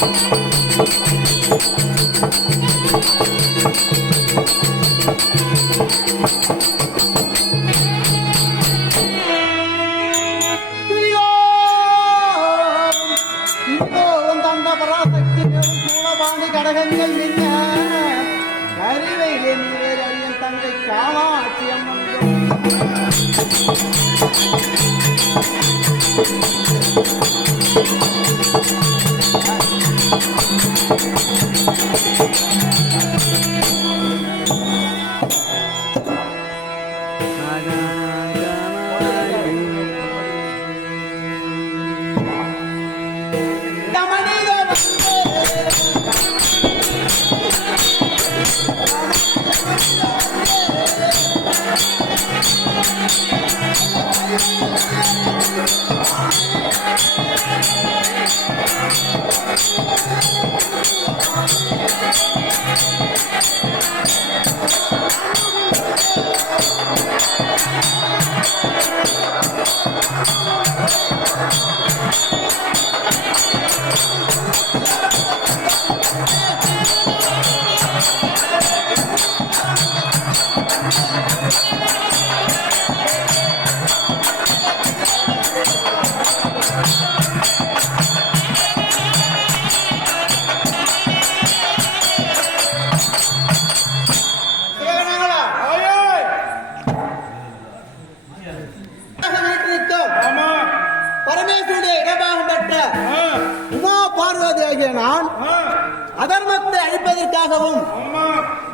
Thank you.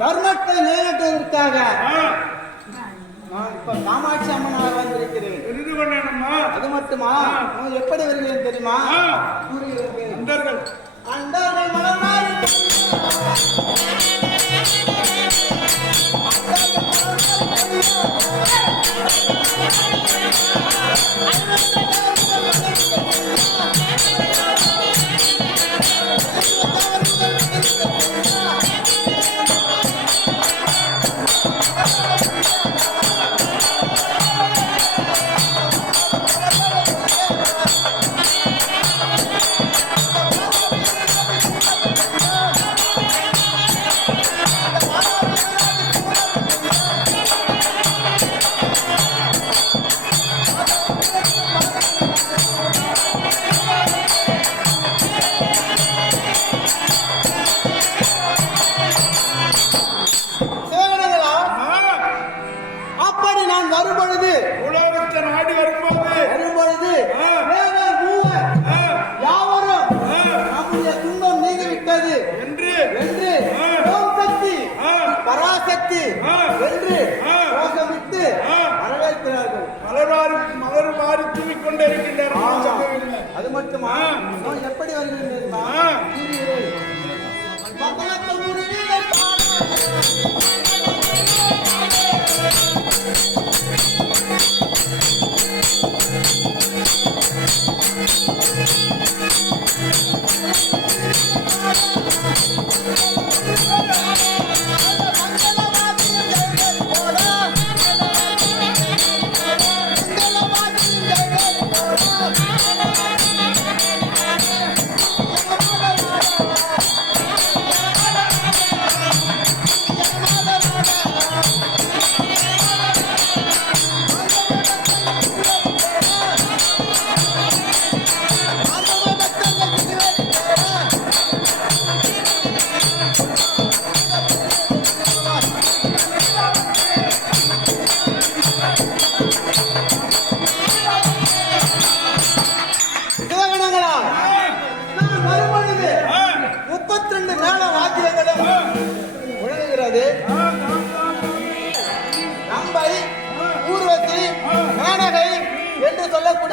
மர்மத்தை நிலைநாட்டுவதற்காக. இப்ப காமாட்சி அம்மனாக வந்திருக்கிறேன். அது மட்டுமா? எப்படி வருகிறேன் தெரியுமா? அண்டர்கள் அண்டர்கள் மலர்ந்தார்கள். 이랬네.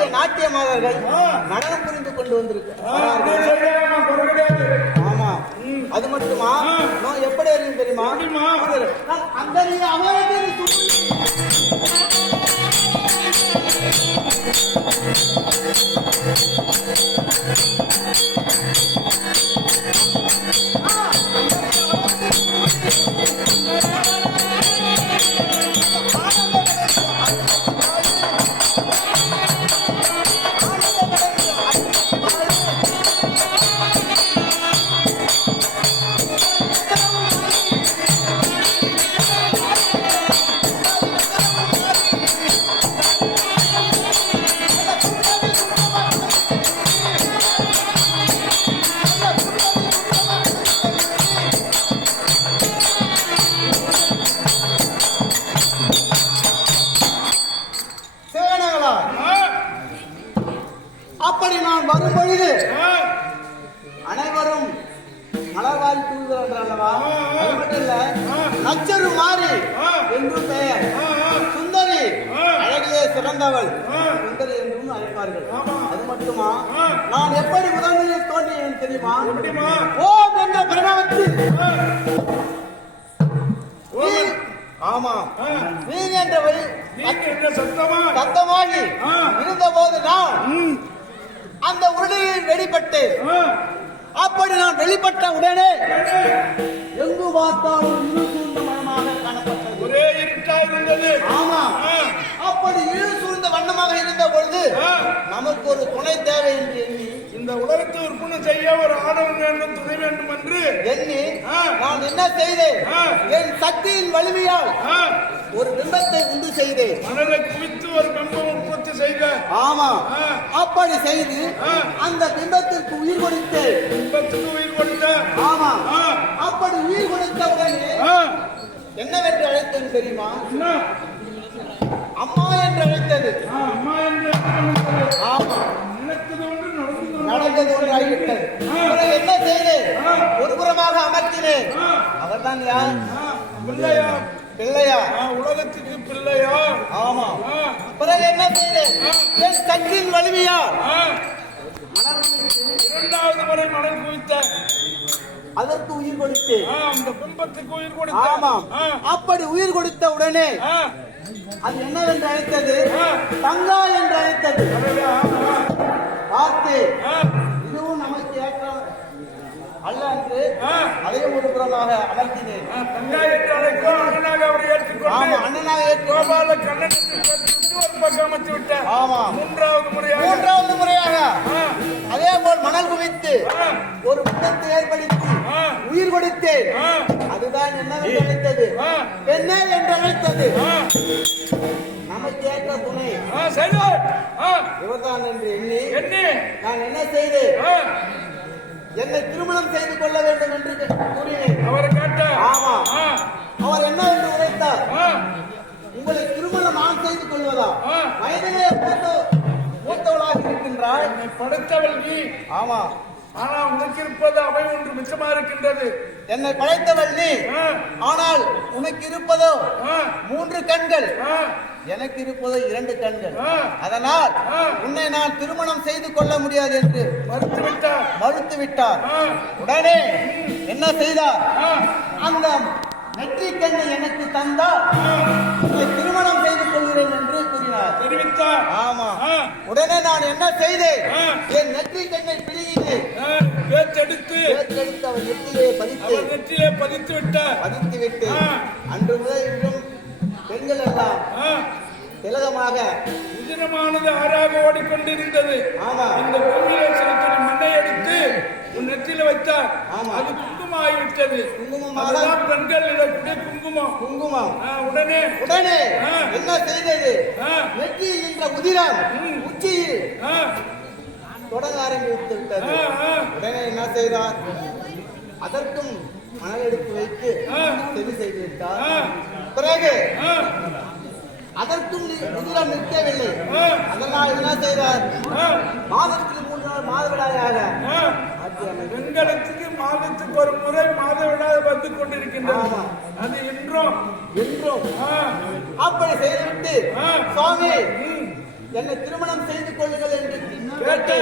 பாடக்கூடிய நாட்டியமாளர்கள் நடனம் புரிந்து கொண்டு வந்திருக்கு ஆமா அது மட்டுமா நான் எப்படி அறியும் தெரியுமா அந்த நீங்க ஆமா. அது மட்டுமா. நான் எப்படி முதலில் தோன்றியேன் தெரியுமா? ஓம் என்ற பிரணவத்தில் ஆ. நீ- ஆமா ஆ. நீ என்ற வழி நீங்க சத்தமாகி ஆ. இருந்தபோது நான். அந்த உருளையில் வெளிப்பட்டேன் ஆ. அப்படி நான் வெளிப்பட்ட உடனே? எங்கு பார்த்தாலும் இருள் சூழ்ந்த மனமாக காணப்பட்டது ஒரே இருட்டா இருந்தது ஆமா. அப்படி இருள் சூழ்ந்த வண்ணமாக இருந்த பொழுது. நமக்கு ஒரு துணை தேவை என்று எண்ணி இந்த உலகத்தை விற்பனை செய்ய ஒரு ஆடவன் வேண்டும் துணை வேண்டும் என்று எண்ணி. நான் என்ன செய்தேன். என் சக்தியின் வலிமையால். ஒரு பிம்பத்தை உண்டு செய்தேன் மணலை குவித்து ஒரு பிம்பம் செய்த ஆமா. அப்படி செய்து. அந்த பிம்பத்திற்கு உயிர் கொடுத்தேன் பிம்பத்துக்கு உயிர் கொடுத்த ஆமா. அப்படி உயிர் கொடுத்த உடனே. என்னவென்று அழைத்தேன் தெரியுமா? அம்மா என்று அழைத்தது அம்மா என்று அழைத்தது. ஆமா நடந்தது ஒன்று. ஆகிவிட்டது என்ன செய்தேன் ஒரு புறமாக அமர்த்தினேன். அவர்தான் யார் பிள்ளையா? உலகத்துக்கு பிள்ளையா? ஆமா. பிறகு என்ன செய்தேன் என் சக்தியின் வலிமையா. இரண்டாவது முறை மணல் குவித்த. அதற்கு உயிர் கொடுத்தேன். ஆ, அந்த பிம்பத்துக்கு உயிர் கொடுத்த ஆமாம் ஆ. அப்படி உயிர் கொடுத்த உடனே. அது என்னவென்று அழைத்தது. தங்கா என்று அழைத்தது. பார்த்து ஆ. இதுவும் நமக்கு ஏற்ற அல்ல என்று. அதையும் ஒரு புறமாக அமர்த்தினேன் அண்ணனாக அவரை ஆமா ஏற்றுக்கொண்டு அண்ணனாக ஏற்று கோபால கண்ணன் ஒரு பக்கம் அமைத்து விட்டார் ஆமா மூன்றாவது முறையாக மூன்றாவது முறையாக. அதே போல் மணல் குவித்து. ஒரு பிணத்தை ஏற்படுத்தி. உயிர் கொடுத்தேன். அதுதான் என்னவென்று அழைத்தது. பெண்ணே என்று அழைத்தது. நமக்கு ஏற்ற துணை. இவர்தான் என்று எண்ணி என்ன நான் என்ன செய்தேன். என்னை திருமணம் செய்து கொள்ள வேண்டும் என்று கூறினேன் அவரை கேட்ட ஆமா. அவர் என்ன என்று உரைத்தார். உங்களை திருமணம் நான் செய்து கொள்வதா. வயதிலே மூத்த மூத்தவளாக இருக்கின்றாள் என்னை படைத்தவள் நீ ஆமா ஆனா உனக்கு இருப்பது அவை ஒன்று மிச்சமா இருக்கின்றது என்னை படைத்தவள் நீ. ஆனால் உனக்கு இருப்பதோ. மூன்று கண்கள். எனக்கு இருப்பதோ இரண்டு கண்கள். அதனால். உன்னை நான் திருமணம் செய்து கொள்ள முடியாது என்று மறுத்து விட்டார் மறுத்து விட்டார் ஆ. உடனே என்ன செய்தார். அந்த நெற்றி கண்ணை எனக்கு தந்தால் திருமணம் செய்து கொள்கிறேன் என்று கூறினார் தெரிவித்தார் ஆமா. உடனே நான் என்ன செய்தேன். என் நெற்றி கண்ணை பிடியினேன் ஆ. பேச்செடுத்து தேர்ந்தெடுத்து அவர் நெற்றியை பதித்து நெற்றிலே பதித்து விட்டார் பதித்து விட்டு. அன்று முதல் இன்றும் பெண்கள் எல்லாம். திலகமாக உதிரமானது ஆறாக ஓடிக்கொண்டிருந்தது பூமியிலே சில துளி மண்ணை எடுத்து உன் நெற்றில வைத்தார் ஆமா. அது குங்குமம் ஆகிவிட்டது அதுதான் பெண்கள் இடக்கூடிய குங்குமம் குங்குமம் உடனே உடனே. என்ன செய்தது ஆ. நெற்றியில் நின்ற உதிரம். உச்சியில் தொடங்க ஆரம்பித்து விட்டது. உடனே என்ன செய்தார் அதற்கும் மணல் எடுத்து வைத்து. சரி செய்து விட்டார். பிறகு அதற்கும் உதிரம் நிற்கவில்லை. அதனால் என்ன செய்தார் ஆ, மாதத்தில் மூன்று நாள் மாதவிடாயாக. பெண்களுக்கு மாதத்துக்கு ஒரு முறை மாதவிடாய் வந்து கொண்டிருக்கின்றது. அது என்றும். ஆ, அப்படி செய்துவிட்டு. சுவாமி என்னை திருமணம் செய்து கொள்ளுங்கள் என்று கேட்டு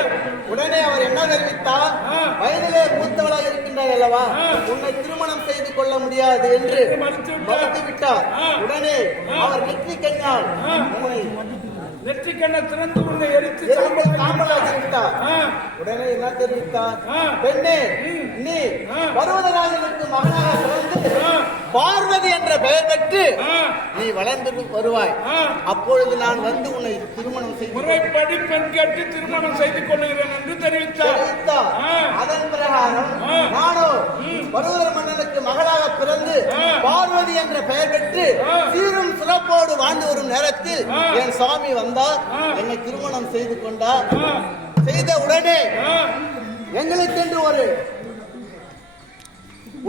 உடனே அவர் என்ன தெரிவித்தார். வயதிலே மூத்தவளாக இருக்கின்றார் அல்லவா. உன்னை திருமணம் செய்து கொள்ள முடியாது என்று மறுத்து விட்டார். உடனே அவர் நெற்றி கண்ணால் நெற்றிக் கண்ணை திறந்து உன்னை எரித்து ஆ, உடனே என்ன தெரிவித்தார். பெண்ணே. நீ. பருவதராஜனுக்கு மகனாக பிறந்து. பார்வதி என்ற பெயர் பெற்று நீ வளர்ந்து வருவாய். அப்பொழுது நான் வந்து உன்னை திருமணம் செய்து முறைப்படி பெண் கேட்டு திருமணம் செய்து கொள்கிறேன் என்று தெரிவித்தார். அதன் பிரகாரம். நானோ. பருவதர மன்னனுக்கு மகளாக பிறந்து. பார்வதி என்ற பெயர் பெற்று சிறப்போடு வாழ்ந்து வரும் நேரத்தில். என் சுவாமி வந்தார். என்னை திருமணம் செய்து கொண்டார் செய்த உடனே எங்களுக்கென்று ஒரு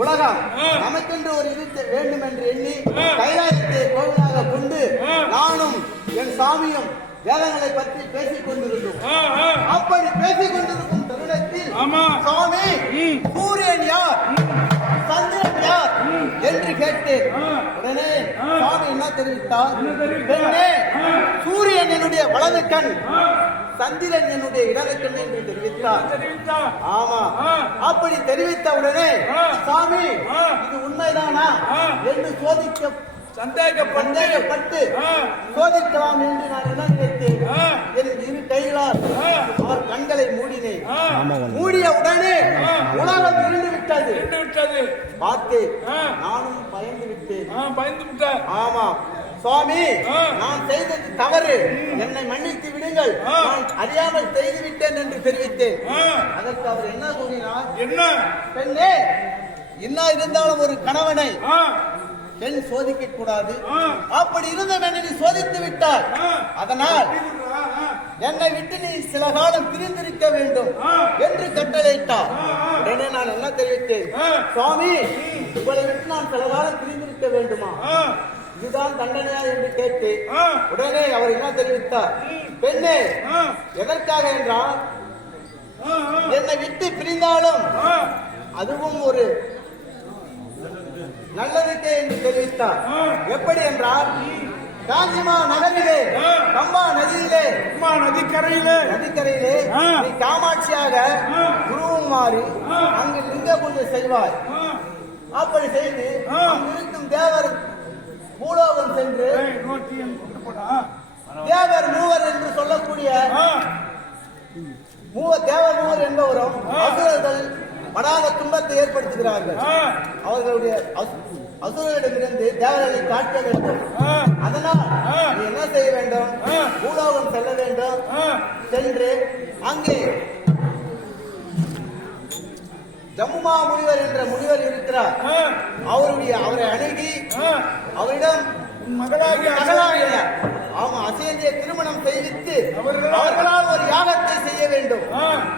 உலகம். நமக்கென்று ஒரு இது வேண்டும் என்று எண்ணி. கைலாயத்தை கோவிலாக கொண்டு. நானும் என் சாமியும் வேதங்களை பற்றி பேசிக் கொண்டிருந்தோம். அப்படி பேசிக் கொண்டிருக்கும் தருணத்தில். சுவாமி. சூரியன் யார் என்று கேட்டு ஆ. உடனே. சுவாமி என்ன தெரிவித்தார்? பெண்ணே. சூரியன் என்னுடைய வலது கண். சந்திரன் என்னுடைய இடது கண் என்று தெரிவித்தார் தெரிவித்தா? ஆமா. அப்படி தெரிவித்த உடனே. சாமி. இது உண்மைதானா. என்று சோதிக்க சந்தேகப்பட்டு சந்தேகப்பட்டு. சோதிக்கலாம் என்று நான் என்ன நினைத்தேன். என் இரு கைகளால். அவர் கண்களை மூடிய உடனே. உலகம் இருந்து விட்டது இருந்து விட்டது பார்த்து ஆ. நானும் பயந்து விட்டேன் ஆ, பயந்து விட்டார் ஆமா சுவாமி ஆ. நான் செய்தது தவறு என்னை மன்னித்து விடுங்கள் ஆ. நான் அறியாமல் செய்து விட்டேன் என்று தெரிவித்தேன் ஆ. அதற்கு அவர் என்ன கூறினார் என்ன பெண்ணே என்ன இருந்தாலும் ஒரு கணவனை ஆ, பெண் சோதிக்க கூடாது ஆ. அப்படி இருந்த என்னை நீ சோதித்து விட்டாய் ஆ. அதனால். என்னை விட்டு நீ சில காலம் பிரிந்திருக்க வேண்டும். என்று கட்டளையிட்டார். உடனே நான் என்ன தெரிவித்தேன். சுவாமி உங்களை விட்டு நான் சில காலம் பிரிந்திருக்க வேண்டுமா இதுதான் தண்டனையா என்று கேட்டு. உடனே அவர் என்ன தெரிவித்தார் பெண்ணே எதற்காக என்றால். என்னை விட்டு பிரிந்தாலும் அதுவும் ஒரு நல்லதுக்கே என்று தெரிவித்தார். எப்படி என்றால் காஞ்சிமா நகரிலே ஆ. கம்பா நதியிலே அம்மா நதிக்கரையிலே நதிக்கரையிலே. நீ காமாட்சியாக. குருவும் மாறி. அங்கு லிங்க பூஜை செய்வாய் அப்படி செய்து இருக்கும் தேவர் பூலோகம் சென்று. தேவர் மூவர் என்று சொல்லக்கூடிய ஆ, மூவர் தேவர் மூவர் என்பவரும். அசுரர்கள் படாத துன்பத்தை ஏற்படுத்துகிறார்கள் அவர்களுடைய அசு- அசுரரிடமிருந்து தேவர்களை காட்ட வேண்டும் அதனால். நீ என்ன செய்ய வேண்டும். பூலோகம் செல்ல வேண்டும் சென்று அங்கே ஜம்முமா முனிவர் என்ற முனிவர் இருக்கிறார் அவருடைய அவரை அணுகி. அவரிடம் மகளாகிய ஆமா அசேந்திய திருமணம் செய்வித்து அவர்களால் ஒரு யாகத்தை செய்ய வேண்டும்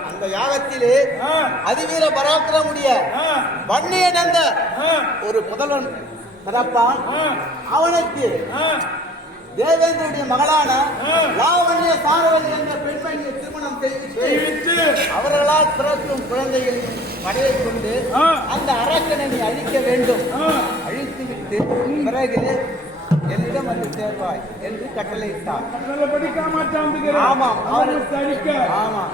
அந்த யாகத்திலே அதிவீர பராக்கிரமுடைய ஆ, வன்னியன் என்ற ஆ, ஒரு புதல்வன் பிறப்பான் அவனுக்கு தேவேந்திரனுடைய மகளான. லாவண்ய சாரவன் என்ற பெண்மணியை திருமணம் செய்வித்து, அவர்களால் பிறக்கும் குழந்தைகளின் படையை கொண்டு. அந்த அரக்கனை அழிக்க வேண்டும். அழித்து விட்டு பிறகு என்னிடம் வந்து சேர்வாய் என்று கட்டளையிட்டார் மாட்டான் ஆமாம்.